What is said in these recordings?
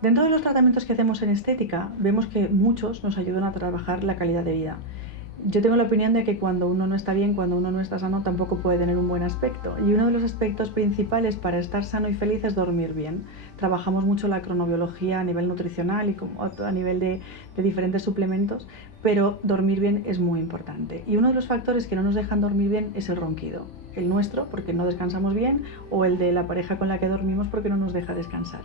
Dentro de los tratamientos que hacemos en estética, vemos que muchos nos ayudan a trabajar la calidad de vida. Yo tengo la opinión de que cuando uno no está bien, cuando uno no está sano, tampoco puede tener un buen aspecto. Y uno de los aspectos principales para estar sano y feliz es dormir bien. Trabajamos mucho la cronobiología a nivel nutricional y a nivel de diferentes suplementos, pero dormir bien es muy importante. Y uno de los factores que no nos dejan dormir bien es el ronquido. El nuestro, porque no descansamos bien, o el de la pareja con la que dormimos porque no nos deja descansar.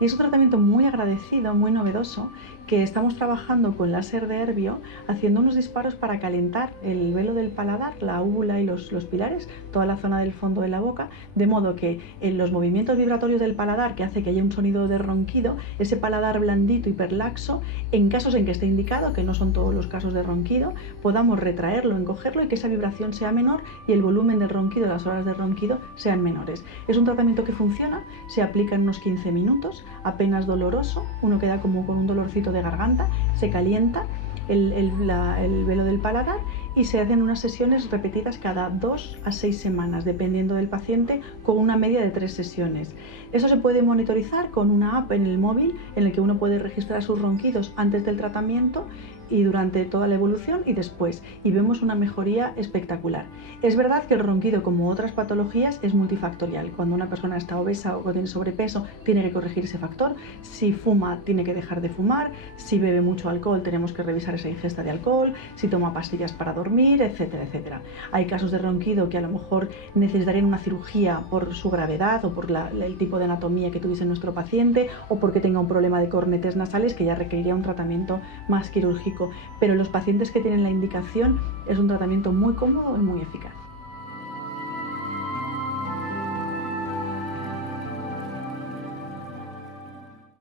Y es un tratamiento muy agradecido, muy novedoso, que estamos trabajando con láser de Herbio, haciendo unos disparos para calentar el velo del paladar, la úvula y los pilares, toda la zona del fondo de la boca, de modo que en los movimientos vibratorios del paladar, que hace que haya un sonido de ronquido, ese paladar blandito, hiperlaxo, en casos en que esté indicado, que no son todos los casos de ronquido, podamos retraerlo, encogerlo y que esa vibración sea menor y el volumen del ronquido, las horas de ronquido sean menores. Es un tratamiento que funciona, se aplica en unos 15 minutos, apenas doloroso, uno queda como con un dolorcito de garganta, se calienta el velo del paladar y se hacen unas sesiones repetidas cada 2 a 6 semanas, dependiendo del paciente, con una media de 3 sesiones. Eso se puede monitorizar con una app en el móvil en el que uno puede registrar sus ronquidos antes del tratamiento y durante toda la evolución y después, y vemos una mejoría espectacular. Es verdad que el ronquido, como otras patologías, es multifactorial. Cuando una persona está obesa o tiene sobrepeso, tiene que corregir ese factor. Si fuma, tiene que dejar de fumar. Si bebe mucho alcohol, tenemos que revisar esa ingesta de alcohol. Si toma pastillas para dormir, etcétera, etcétera. Hay casos de ronquido que a lo mejor necesitarían una cirugía por su gravedad o por el tipo de anatomía que tuviese nuestro paciente, o porque tenga un problema de cornetes nasales que ya requeriría un tratamiento más quirúrgico. Pero los pacientes que tienen la indicación es un tratamiento muy cómodo y muy eficaz.